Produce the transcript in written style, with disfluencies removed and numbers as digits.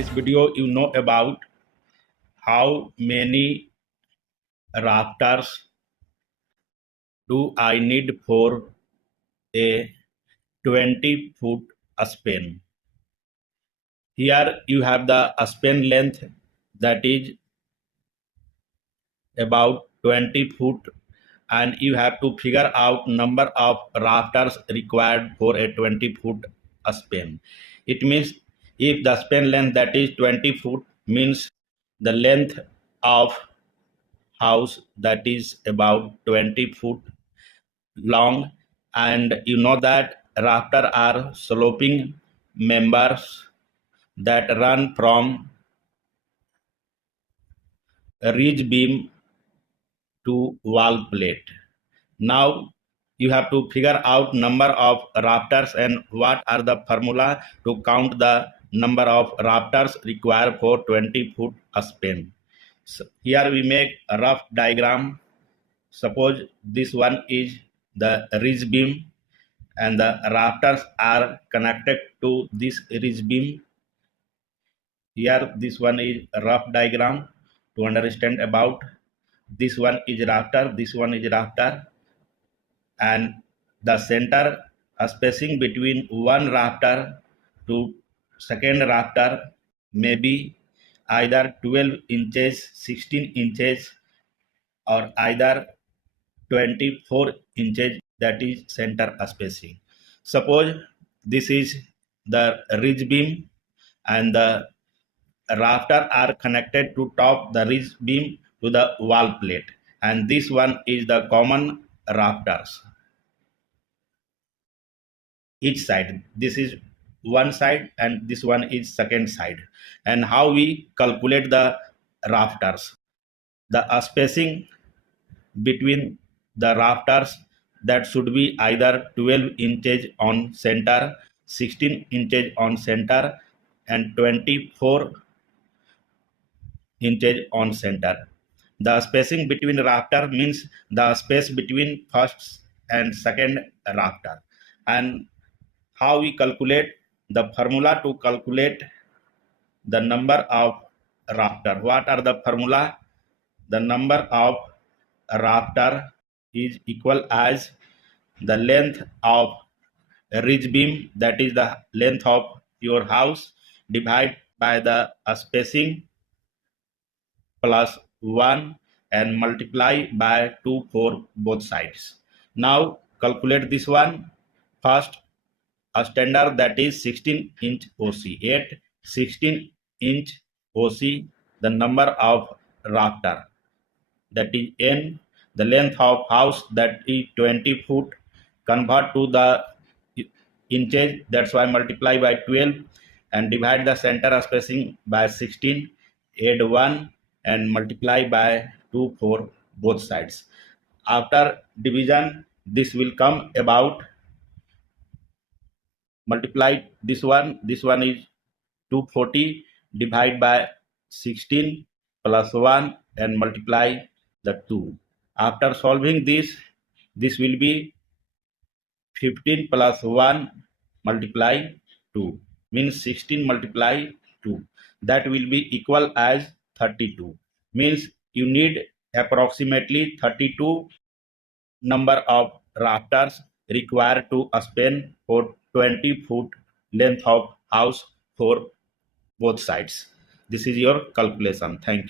this video you know about how many rafters do I need for a 20-foot span. Here you have the span length, that is about 20 foot, and you have to figure out number of rafters required for a 20-foot span. It means if the span length, that is 20 foot, means the length of house, that is about 20 foot long, and you know that rafter are sloping members that run from a ridge beam to wall plate. Now you have to figure out number of rafters and what are the formula to count the number of rafters required for 20-foot span. So here we make a rough diagram. Suppose this one is the ridge beam and the rafters are connected to this ridge beam. Here this one is a rough diagram to understand about. This one is rafter, this one is rafter, and the center spacing between one rafter to second rafter may be either 12 inches, 16 inches, or either 24 inches, that is center spacing. Suppose this is the ridge beam and the rafter are connected to top the ridge beam to the wall plate, and this one is the common rafters each side. This is one side and this one is second side. And how we calculate the rafters? The spacing between the rafters, that should be either 12 inches on center, 16 inches on center, and 24 inches on center. The spacing between rafter means the space between first and second rafter. And how we calculate? The formula to calculate the number of rafter. What are the formula? The number of rafter is equal as the length of a ridge beam, that is the length of your house, divided by the spacing plus 1 and multiply by 2 for both sides. Now calculate this one. First, a standard, that is 16-inch OC. At 16-inch OC, the number of rafter, that is N, the length of house, that is 20 foot, convert to the inches, that's why multiply by 12 and divide the center spacing by 16, add 1 and multiply by 2 for both sides. After division, this will come about, multiply this one is 240, divide by 16 plus 1 and multiply the 2. After solving this will be 15 plus 1 multiply 2, means 16 multiply 2, that will be equal as 32. Means you need approximately 32 number of rafters required to span for 20 foot length of house for both sides. This is your calculation. Thank you.